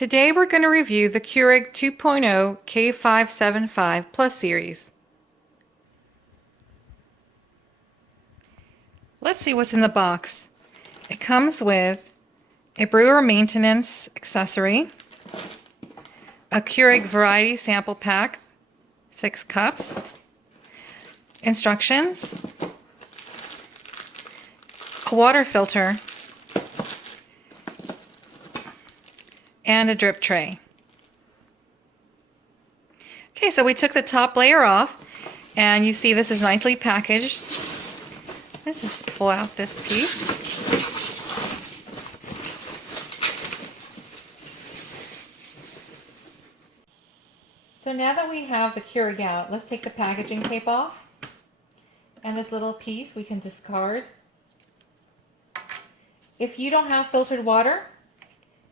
Today we're going to review the Keurig 2.0 K575 Plus series. Let's see what's in the box. It comes with a brewer maintenance accessory, a Keurig variety sample pack, 6 cups, instructions, a water filter, and a drip tray. Okay, so we took the top layer off, and you see this is nicely packaged. Let's just pull out this piece. So now that we have the Keurig out, let's take the packaging tape off. And this little piece we can discard. If you don't have filtered water,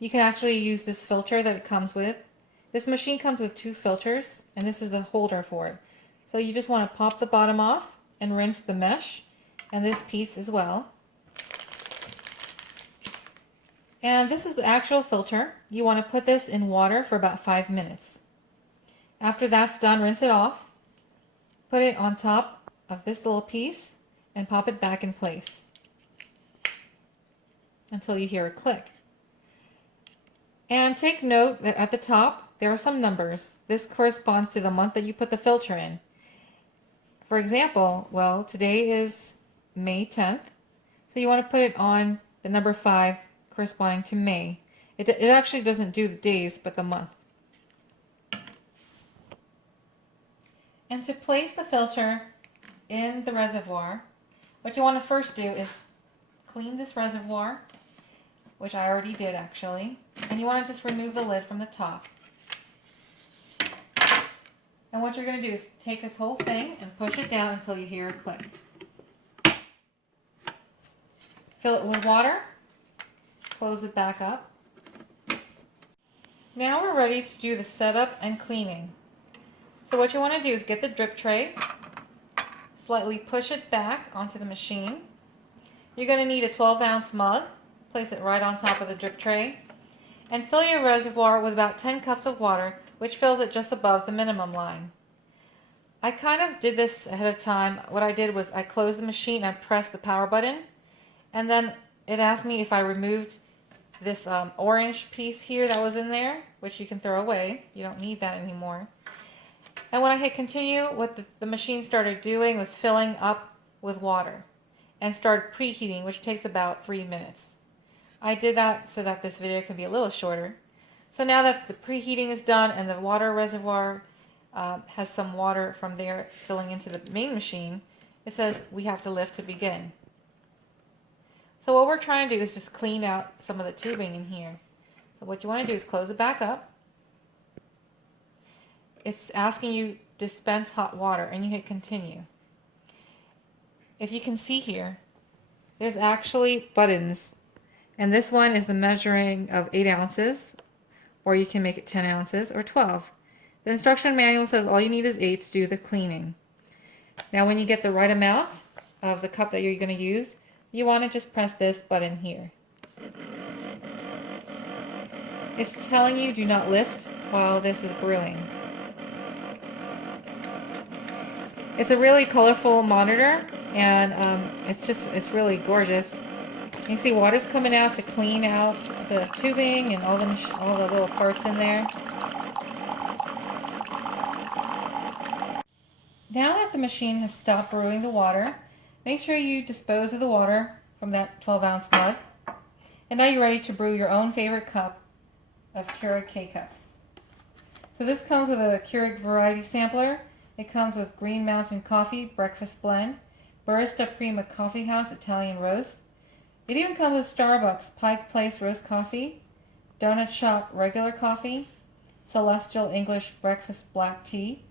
you can actually use this filter that it comes with. This machine comes with 2 filters, and this is the holder for it. So you just want to pop the bottom off and rinse the mesh and this piece as well. And this is the actual filter. You want to put this in water for about 5 minutes. After that's done, rinse it off, put it on top of this little piece, and pop it back in place until you hear a click. And take note that at the top there are some numbers. This corresponds to the month that you put the filter in. For example, well, today is May 10th, so you want to put it on the number 5 corresponding to May. It actually doesn't do the days, but the month. And to place the filter in the reservoir, what you want to first do is clean this reservoir, which I already did actually, and you want to just remove the lid from the top. And what you're going to do is take this whole thing and push it down until you hear a click. Fill it with water, close it back up. Now we're ready to do the setup and cleaning. So what you want to do is get the drip tray, slightly push it back onto the machine. You're going to need a 12-ounce mug. Place it right on top of the drip tray, and fill your reservoir with about 10 cups of water, which fills it just above the minimum line. I kind of did this ahead of time. What I did was I closed the machine and pressed the power button, and then it asked me if I removed this orange piece here that was in there, which you can throw away. You don't need that anymore. And when I hit continue, what the machine started doing was filling up with water and started preheating, which takes about 3 minutes. I did that so that this video can be a little shorter. So now that the preheating is done and the water reservoir has some water from there filling into the main machine, it says we have to lift to begin. So what we're trying to do is just clean out some of the tubing in here. So what you want to do is close it back up. It's asking you dispense hot water, and you hit continue. If you can see here, there's actually buttons. And this one is the measuring of 8 ounces, or you can make it 10 ounces or 12. The instruction manual says all you need is 8 to do the cleaning. Now when you get the right amount of the cup that you're going to use, you want to just press this button here. It's telling you do not lift while this is brewing. It's a really colorful monitor, and it's really gorgeous. You see water's coming out to clean out the tubing and all the little parts in there. Now that the machine has stopped brewing the water, make sure you dispose of the water from that 12-ounce mug. And now you're ready to brew your own favorite cup of Keurig K-Cups. So this comes with a Keurig variety sampler. It comes with Green Mountain Coffee Breakfast Blend, Barista Prima Coffee House Italian Roast. It even comes with Starbucks Pike Place Roast Coffee, Donut Shop Regular Coffee, Celestial English Breakfast Black Tea,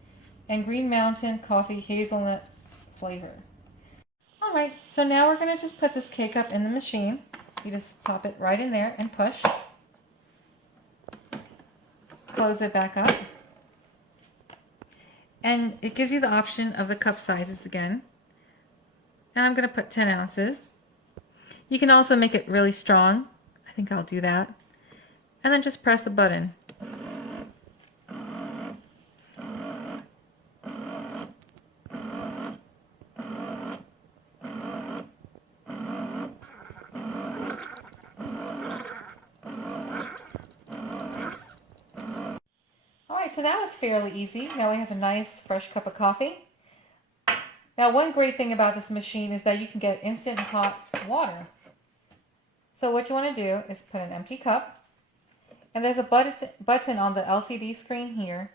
and Green Mountain Coffee Hazelnut Flavor. Alright, so now we're going to just put this K-Cup in the machine. You just pop it right in there and push. Close it back up. And it gives you the option of the cup sizes again. And I'm going to put 10 ounces. You can also make it really strong. I think I'll do that. and then just press the button. Alright, so that was fairly easy. Now we have a nice fresh cup of coffee. Now one great thing about this machine is that you can get instant hot water. So what you want to do is put an empty cup, and there's a button on the LCD screen here.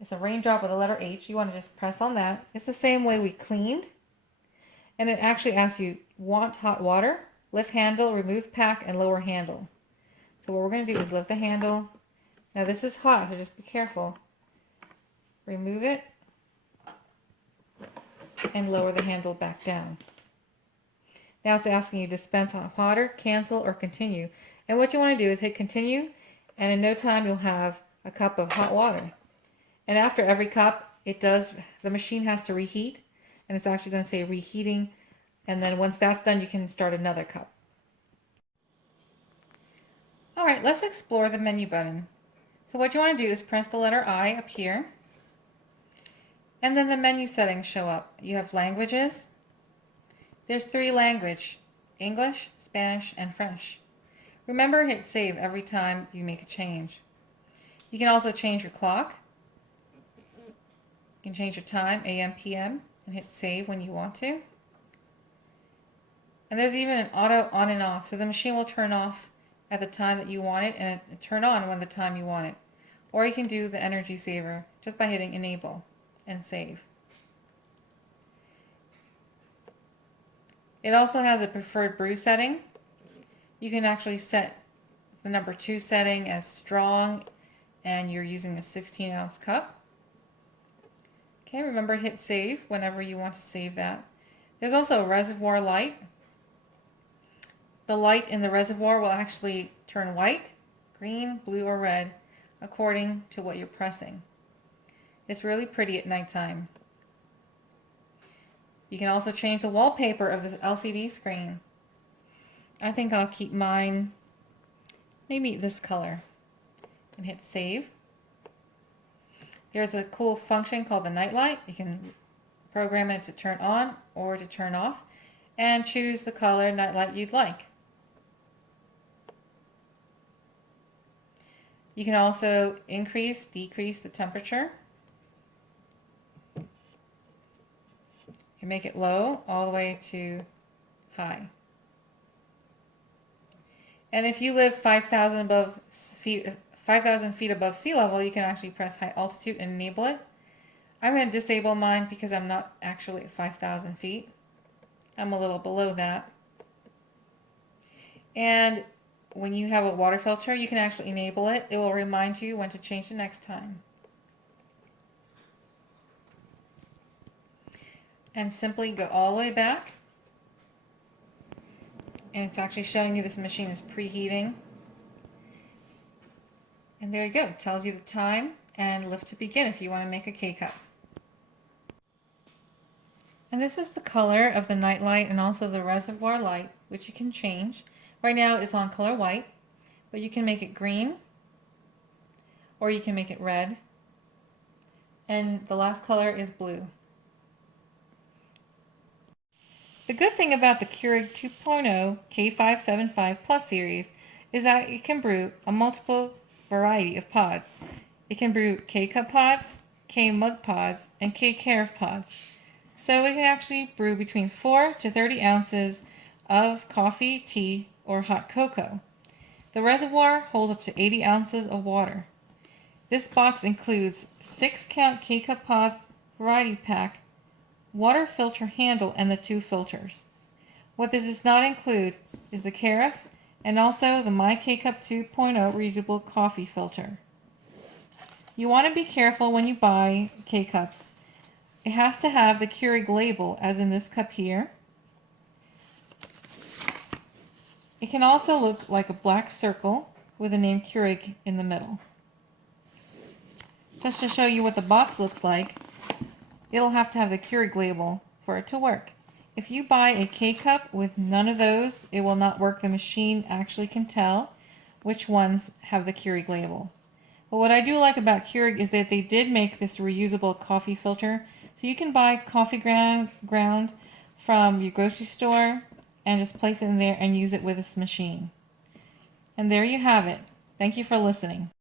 It's a raindrop with a letter H. You want to just press on that. It's the same way we cleaned. And it actually asks you, want hot water? Lift handle, remove pack, and lower handle. So what we're going to do is lift the handle. Now this is hot, so just be careful. Remove it and lower the handle back down. Now it's asking you dispense hot water, cancel, or continue. And what you want to do is hit continue, and in no time you'll have a cup of hot water. And after every cup, the machine has to reheat, and it's actually going to say reheating, and then once that's done, you can start another cup. Alright, let's explore the menu button. So what you want to do is press the letter I up here, and then the menu settings show up. You have languages. There's 3 languages: English, Spanish, and French. Remember, hit save every time you make a change. You can also change your clock. You can change your time, AM, PM, and hit save when you want to. And there's even an auto on and off, so the machine will turn off at the time that you want it and turn on when the time you want it. Or you can do the energy saver just by hitting enable and save. It also has a preferred brew setting. You can actually set the number 2 setting as strong, and you're using a 16-ounce cup. Okay, remember to hit save whenever you want to save that. There's also a Reservoir Light. The light in the reservoir will actually turn white, green, blue, or red according to what you're pressing. It's really pretty at nighttime. You can also change the wallpaper of the LCD screen. I think I'll keep mine maybe this color and hit save. There's a cool function called the Nightlight. You can program it to turn on or to turn off and choose the color Nightlight you'd like. You can also increase, decrease the temperature. You can make it low all the way to high. And if you live 5,000 feet above sea level, you can actually press high altitude and enable it. I'm going to disable mine because I'm not actually at 5,000 feet. I'm a little below that. And when you have a water filter, you can actually enable it. It will remind you when to change the next time. And simply go all the way back. And it's actually showing you this machine is preheating. And there you go. It tells you the time and lift to begin if you want to make a K-cup. And this is the color of the Nightlight and also the Reservoir Light, which you can change. Right now it's on color white, but you can make it green, or you can make it red, and the last color is blue. The good thing about the Keurig 2.0 K575 Plus series is that it can brew a multiple variety of pods. It can brew K-cup pods, K-mug pods, and K-carafe pods. So it can actually brew between 4 to 30 ounces of coffee, tea, or hot cocoa. The reservoir holds up to 80 ounces of water. This box includes 6-count K-cup pods, variety pack, water filter handle, and the 2 filters. What this does not include is the carafe and also the My K-Cup 2.0 reusable coffee filter. You want to be careful when you buy K-cups. It has to have the Keurig label, as in this cup here. It can also look like a black circle with the name Keurig in the middle. Just to show you what the box looks like, it'll have to have the Keurig label for it to work. If you buy a K-cup with none of those, it will not work. The machine actually can tell which ones have the Keurig label. But what I do like about Keurig is that they did make this reusable coffee filter. So you can buy coffee ground from your grocery store and just place it in there and use it with this machine. And there you have it. Thank you for listening.